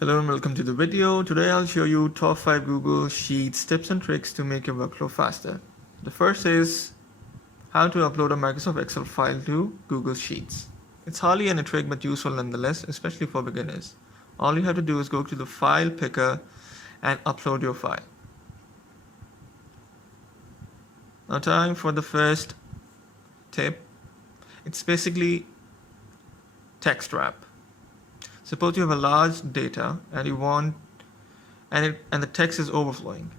Hello and welcome to the video. Today I'll show you top 5 Google Sheets tips and tricks to make your workflow faster. The first is how to upload a Microsoft Excel file to Google Sheets. It's hardly any trick but useful nonetheless, especially for beginners. All you have to do is go to the file picker and upload your file. Now time for the first tip. It's basically text wrap. Suppose you have a large data and you want and the text is overflowing.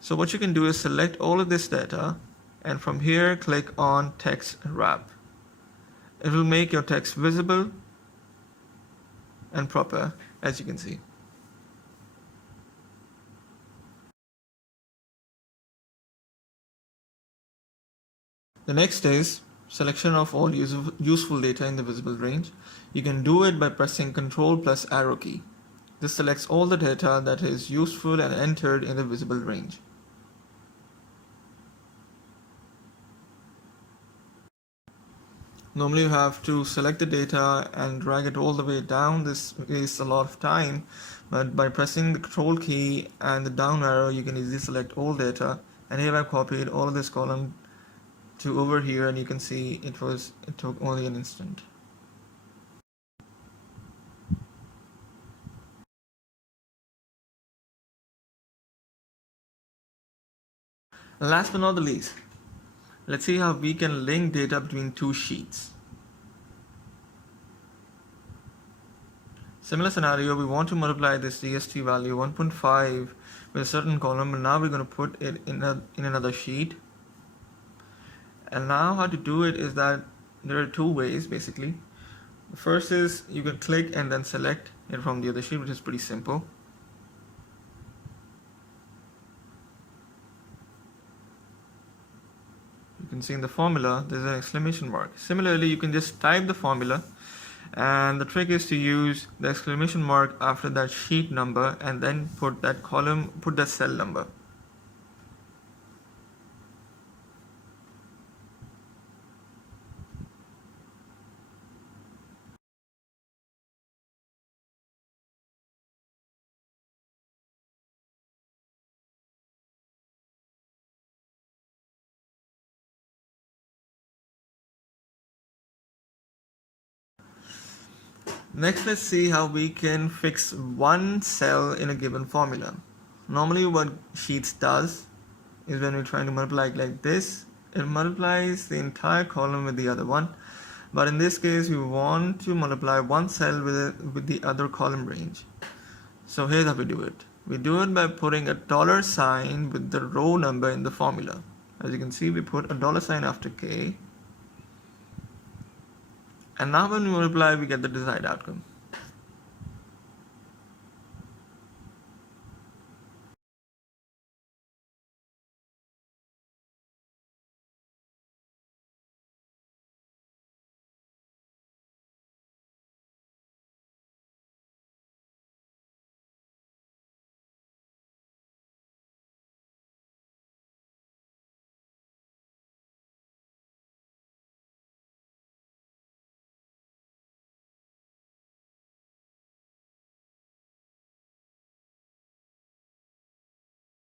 So what you can do is select all of this data and from here click on text wrap. It will make your text visible and proper, as you can see. The next is selection of all useful data in the visible range. You can do it by pressing Ctrl plus arrow key. This selects all the data that is useful and entered in the visible range. Normally you have to select the data and drag it all the way down. This wastes a lot of time, but by pressing the Ctrl key and the down arrow you can easily select all data. And here I've copied all of this column to over here, and you can see it took only an instant. And last but not the least, let's see how we can link data between two sheets. Similar scenario, we want to multiply this DST value 1.5 with a certain column, and now we're going to put it in another sheet. And now how to do it is that there are two ways basically. The first is you can click and then select it from the other sheet, which is pretty simple. You can see in the formula there's an exclamation mark. Similarly, you can just type the formula, and the trick is to use the exclamation mark after that sheet number and then put that cell number. Next, let's see how we can fix one cell in a given formula. Normally what Sheets does is when we're trying to multiply like this, it multiplies the entire column with the other one. But in this case, we want to multiply one cell with the other column range. So here's how we do it. We do it by putting a $sign with the row number in the formula. As you can see, we put a $sign after K. And now when we multiply, we get the desired outcome.